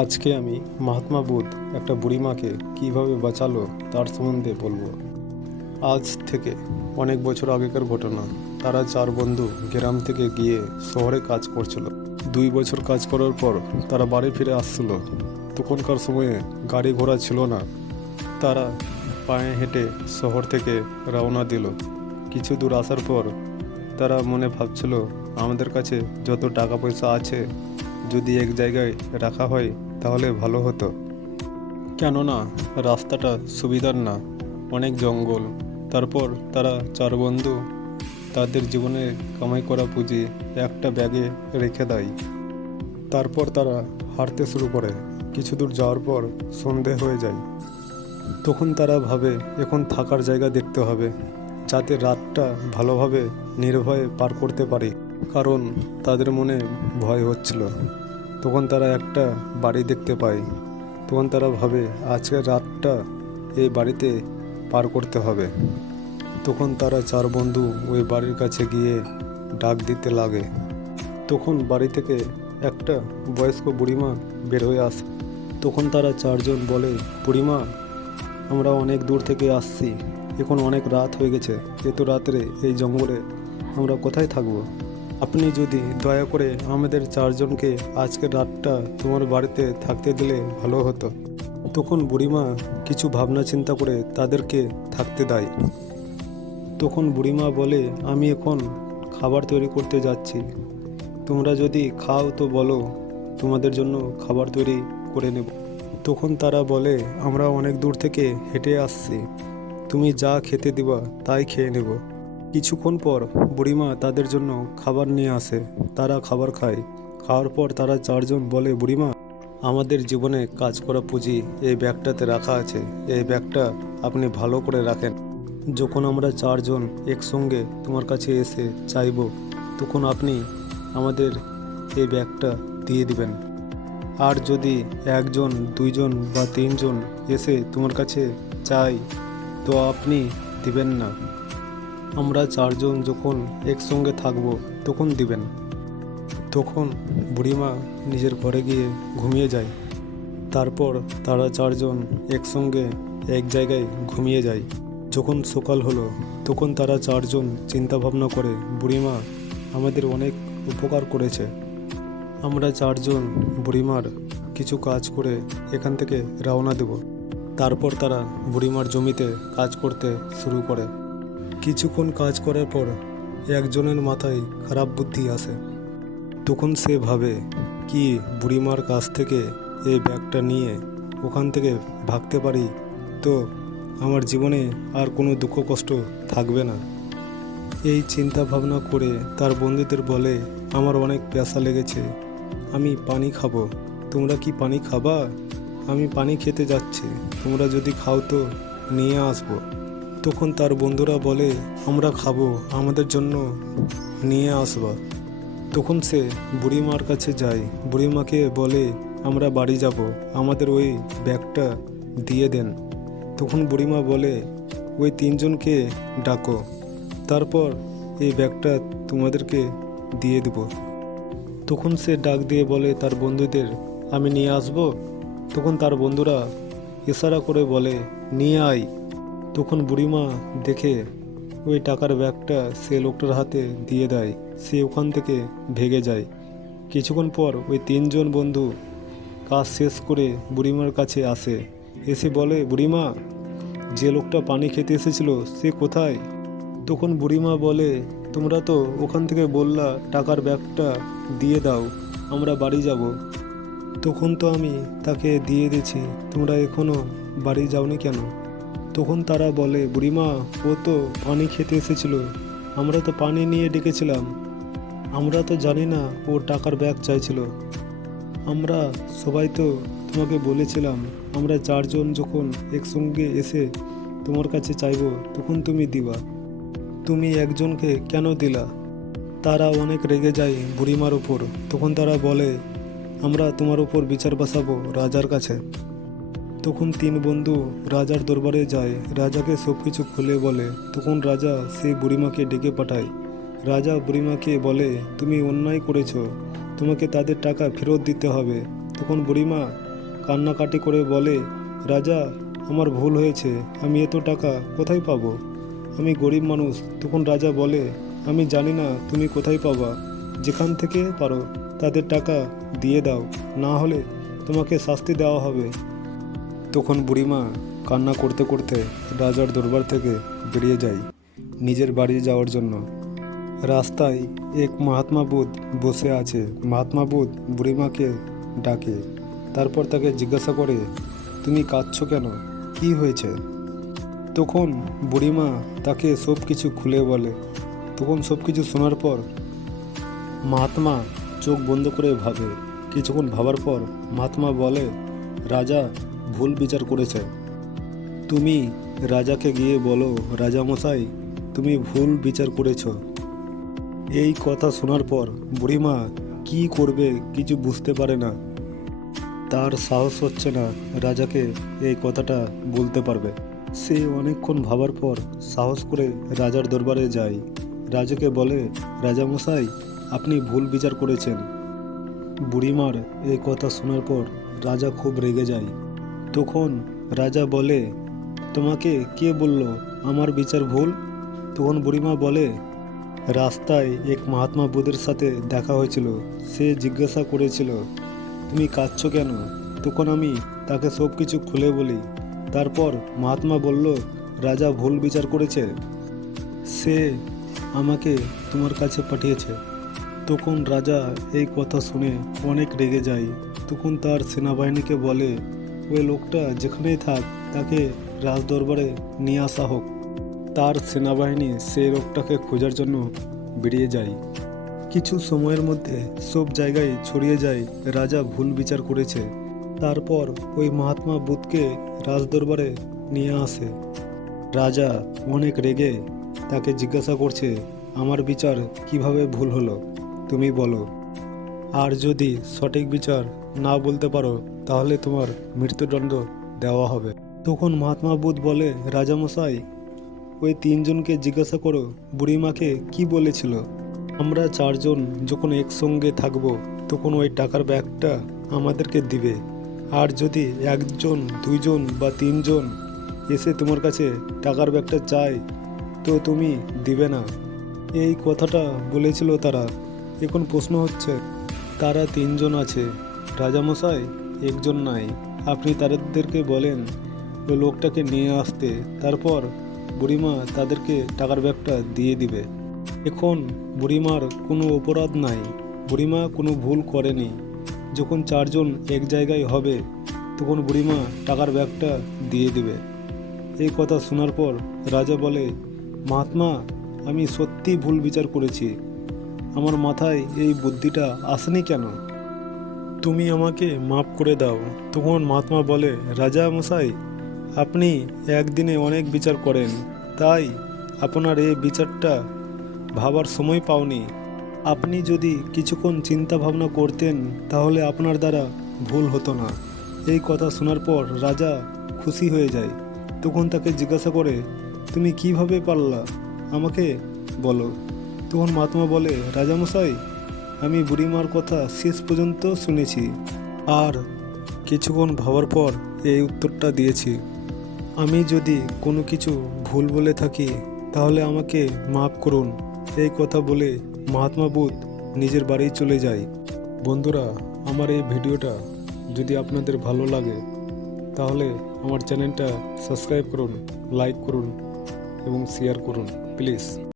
আজকে আমি মহাত্মা বুদ্ধ একটা বুড়িমাকে কিভাবে বাঁচালো তার সম্বন্ধে বলবো। আজ থেকে অনেক বছর আগেকার ঘটনা। তারা চার বন্ধু গ্রাম থেকে গিয়ে শহরে কাজ করছিল। 2 বছর কাজ করার পর তারা বাড়ি ফিরে আসছিল। তখনকার সময়ে গাড়ি ঘোড়া ছিল না। তারা পায়ে হেঁটে শহর থেকে রওনা দিল। কিছু দূর আসার পর তারা মনে ভাবছিল, আমাদের কাছে যত টাকা পয়সা আছে যদি এক জায়গায় রাখা হয় তাহলে ভালো হতো। কেননা রাস্তাটা সুবিধার না, অনেক জঙ্গল। তারপর তারা চার বন্ধু তাদের জীবনে কামাই করা পুঁজি একটা ব্যাগে রেখে দেয়। তারপর তারা হাঁটতে শুরু করে। কিছু দূর যাওয়ার পর সন্ধে হয়ে যায়। তখন তারা ভাবে এখন থাকার জায়গা দেখতে হবে, যাতে রাতটা ভালোভাবে নির্ভয়ে পার করতে পারি, কারণ তাদের মনে ভয় হচ্ছিল। তখন তারা একটা বাড়ি দেখতে পায়। তখন তারা ভাবে আজকের রাতটা এই বাড়িতে পার করতে হবে। তখন তারা চার বন্ধু ওই বাড়ির কাছে গিয়ে ডাক দিতে লাগে। তখন বাড়ি থেকে একটা বয়স্ক বুড়িমা বের হয়ে আসে। তখন তারা চারজন বলে, বুড়িমা, আমরা অনেক দূর থেকে আসছি, এখন অনেক রাত হয়ে গেছে, এত রাত্রে এই জঙ্গলে আমরা কোথায় থাকবো? আপনি যদি দয়া করে আমাদের চারজনকে আজকের রাতটা তোমার বাড়িতে থাকতে দিলে ভালো হতো। তখন বুড়িমা কিছু ভাবনা চিন্তা করে তাদেরকে থাকতে দেয়। তখন বুড়িমা বলে, আমি এখন খাবার তৈরি করতে যাচ্ছি, তোমরা যদি খাও তো বলো, তোমাদের জন্য খাবার তৈরি করে নেব। তখন তারা বলে, আমরা অনেক দূর থেকে হেঁটে আসছি, তুমি যা খেতে দিবা তাই খেয়ে নেব। কিছুক্ষণ পর বুড়িমা তাদের জন্য খাবার নিয়ে আসে। তারা খাবার খায়। খাওয়ার পর তারা চারজন বলে, বুড়িমা, আমাদের জীবনে কাজ করা পুঁজি এই ব্যাগটাতে রাখা আছে, এই ব্যাগটা আপনি ভালো করে রাখেন। যখন আমরা চারজন একসঙ্গে তোমার কাছে এসে চাইব, তখন আপনি আমাদের এই ব্যাগটা দিয়ে দিবেন। আর যদি একজন, দুইজন বা তিনজন এসে তোমার কাছে চাই, তো আপনি দিবেন না। আমরা চারজন যখন একসঙ্গে থাকব তখন দিবেন। তখন বুড়িমা নিজের ঘরে গিয়ে ঘুমিয়ে যায়। তারপর তারা চারজন একসঙ্গে এক জায়গায় ঘুমিয়ে যায়। যখন সকাল হলো তখন তারা চারজন চিন্তা ভাবনা করে, বুড়িমা আমাদের অনেক উপকার করেছে, আমরা চারজন বুড়িমার কিছু কাজ করে এখান থেকে রওনা দেব। তারপর তারা বুড়িমার জমিতে কাজ করতে শুরু করে। কিছুক্ষণ কাজ করার পর একজনের মাথায় খারাপ বুদ্ধি আসে। তখন সে ভাবে, কি বুড়িমার কাছ থেকে এই ব্যাগটা নিয়ে ওখান থেকে ভাগতে পারি তো আমার জীবনে আর কোনো দুঃখ কষ্ট থাকবে না। এই চিন্তা ভাবনা করে তার বন্ধুদের বলে, আমার অনেক প্যাসা লেগেছে, আমি পানি খাবো, তোমরা কি পানি খাবা? আমি পানি খেতে যাচ্ছি, তোমরা যদি খাও তো নিয়ে আসবো। তখন তার বন্ধুরা বলে, আমরা খাবো, আমাদের জন্য নিয়ে আসবা। তখন সে বুড়িমার কাছে যায়। বুড়িমাকে বলে, আমরা বাড়ি যাব, আমাদের ওই ব্যাগটা দিয়ে দেন। তখন বুড়িমা বলে, ওই তিনজনকে ডাকো, তারপর এই ব্যাগটা তোমাদেরকে দিয়ে দেব। তখন সে ডাক দিয়ে বলে তার বন্ধুদের, আমি নিয়ে আসব। তখন তার বন্ধুরা ইশারা করে বলে, নিয়ে আয়। তখন বুড়িমা দেখে ওই টাকার ব্যাগটা সে লোকটার হাতে দিয়ে দেয়। সে ওখান থেকে ভেগে যায়। কিছুক্ষণ পর ওই তিনজন বন্ধু কাজ শেষ করে বুড়িমার কাছে আসে। এসে বলে, বুড়িমা, যে লোকটা পানি খেতে এসেছিল সে কোথায়? তখন বুড়িমা বলে, তোমরা তো ওখান থেকে বললা টাকার ব্যাগটা দিয়ে দাও, আমরা বাড়ি যাব। তখন তো আমি তাকে দিয়ে দিয়েছি, তোমরা এখনও বাড়ি যাওনি কেন? তখন তারা বলে, বুড়িমা, ও তো পানি খেতে এসেছিল, আমরা তো পানি নিয়ে ডেকেছিলাম, আমরা তো জানি না ও টাকার ব্যাগ চাইছিল। আমরা সবাই তো তোমাকে বলেছিলাম, আমরা চারজন যখন একসঙ্গে এসে তোমার কাছে চাইবো তখন তুমি দিবা, তুমি একজনকে কেন দিলা? তারা অনেক রেগে যায় বুড়িমার ওপর। তখন তারা বলে, আমরা তোমার ওপর বিচার বসাবো রাজার কাছে। তখন তিন বন্ধু রাজার দরবারে যায়, রাজাকে সব কিছু খুলে বলে। তখন রাজা সেই বুড়িমাকে ডেকে পাঠায়। রাজা বুড়িমাকে বলে, তুমি অন্যায় করেছো, তোমাকে তাদের টাকা ফেরত দিতে হবে, তখন বুড়িমা কান্নাকাটি করে বলে, রাজা, আমার ভুল হয়েছে, আমি এত টাকা কোথায় পাবো? আমি গরিব মানুষ। তখন রাজা বলে, আমি জানি না তুমি কোথায় পাবা, যেখান থেকে পারো তাদের টাকা দিয়ে দাও, না হলে তোমাকে শাস্তি দেওয়া হবে। তখন বুড়িমা কান্না করতে করতে রাজার দরবার থেকে বেরিয়ে যায় নিজের বাড়ি যাওয়ার জন্য। রাস্তায় এক মহাত্মা বুদ্ধ বসে আছে। মহাত্মা বুদ্ধ বুড়িমাকে ডাকে, তারপর তাকে জিজ্ঞাসা করে, তুমি কাঁদছো কেন, কি হয়েছে? তখন বুড়িমা তাকে সব কিছু খুলে বলে। তখন সব কিছু শোনার পর মহাত্মা চোখ বন্ধ করে ভাবে। কিছুক্ষণ ভাবার পর মহাত্মা বলে, রাজা ভুল বিচার করেছে। তুমি রাজাকে গিয়ে বলো, রাজামশাই, তুমি ভুল বিচার করেছ। এই কথা শোনার পর বুড়িমা কি করবে কিছু বুঝতে পারে না। তার সাহস হচ্ছে না রাজাকে এই কথাটা বলতে পারবে। সে অনেকক্ষণ ভাবার পর সাহস করে রাজার দরবারে যায়। রাজাকে বলে, রাজামশাই, আপনি ভুল বিচার করেছেন। বুড়িমার এই কথা শোনার পর রাজা খুব রেগে যায়। তখন রাজা বলে, তোমাকে কে বলল আমার বিচার ভুল? তখন বুড়িমা বলে, রাস্তায় এক মহাত্মা বুদ্ধের সাথে দেখা হয়েছিল। সে জিজ্ঞাসা করেছিল, তুমি কাঁদছো কেন? তখন আমি তাকে সব কিছু খুলে বলি। তারপর মহাত্মা বলল, রাজা ভুল বিচার করেছে, সে আমাকে তোমার কাছে পাঠিয়েছে। তখন রাজা এই কথা শুনে অনেক রেগে যায়। তখন তার সেনাবাহিনীকে বলে, ওই লোকটা যেখানেই থাক তাকে রাজদরবারে নিয়ে আসা হোক। তার সেনাবাহিনী সেই লোকটাকে খোঁজার জন্য বেরিয়ে যায়। কিছু সময়ের মধ্যে সব জায়গায় ছড়িয়ে যায় রাজা ভুল বিচার করেছে। তারপর ওই মহাত্মা বুদ্ধকে রাজদরবারে নিয়ে আসে। রাজা অনেক রেগে তাকে জিজ্ঞাসা করছে, আমার বিচার কিভাবে ভুল হলো তুমি বলো, আর যদি সঠিক বিচার না বলতে পারো তাহলে তোমার মৃত্যুদণ্ড দেওয়া হবে। তখন মহাত্মা বুদ্ধ বলে, রাজামশাই, ওই তিনজনকে জিজ্ঞাসা করো বুড়িমাকে কি বলেছিল। আমরা চারজন যখন একসঙ্গে থাকবো তখন ওই টাকার ব্যাগটা আমাদেরকে দিবে, আর যদি একজন, দুইজন বা তিনজন এসে তোমার কাছে টাকার ব্যাগটা চায় তো তুমি দিবে না। এই কথাটা বলেছিল তারা। এখন প্রশ্ন হচ্ছে, তারা তিনজন আছে, রাজামশাই একজন নাই, আপনি তাদেরকে বলেন ওই লোকটাকে নিয়ে আসতে, তারপর বুড়িমা তাদেরকে টাকার ব্যাগটা দিয়ে দিবে। এখন বুড়িমার কোনো অপরাধ নাই, বুড়িমা কোনো ভুল করেনি। যখন চারজন এক জায়গায় হবে তখন বুড়িমা টাকার ব্যাগটা দিয়ে দিবে। এই কথা শোনার পর রাজা বলে, মহাত্মা, আমি সত্যি ভুল বিচার করেছি, আমার মাথায় এই বুদ্ধিটা আসেনি কেন? তুমি আমাকে মাফ করে দাও। তখন মহাত্মা বলে, রাজা মশাই, আপনি একদিনে অনেক বিচার করেন, তাই আপনার এই বিচারটা ভাবার সময় পাওনি। আপনি যদি কিছুক্ষণ চিন্তা ভাবনা করতেন তাহলে আপনার দ্বারা ভুল হতো না। এই কথা শোনার পর রাজা খুশি হয়ে যায়। তখন তাকে জিজ্ঞাসা করে, তুমি কিভাবে পারলা আমাকে বলো। তখন মহাত্মা বলে, রাজামশাই, আমি বুড়িমার কথা শেষ পর্যন্ত শুনেছি, আর কিছুক্ষণ ভাবার পর এই উত্তরটা দিয়েছি। আমি যদি কোনো কিছু ভুল বলে থাকি তাহলে আমাকে মাফ করুন। এই কথা বলে মহাত্মা বুদ্ধ নিজের বাড়ি চলে যায়। বন্ধুরা, আমার এই ভিডিওটা যদি আপনাদের ভালো লাগে তাহলে আমার চ্যানেলটা সাবস্ক্রাইব করুন, লাইক করুন এবং শেয়ার করুন প্লিজ।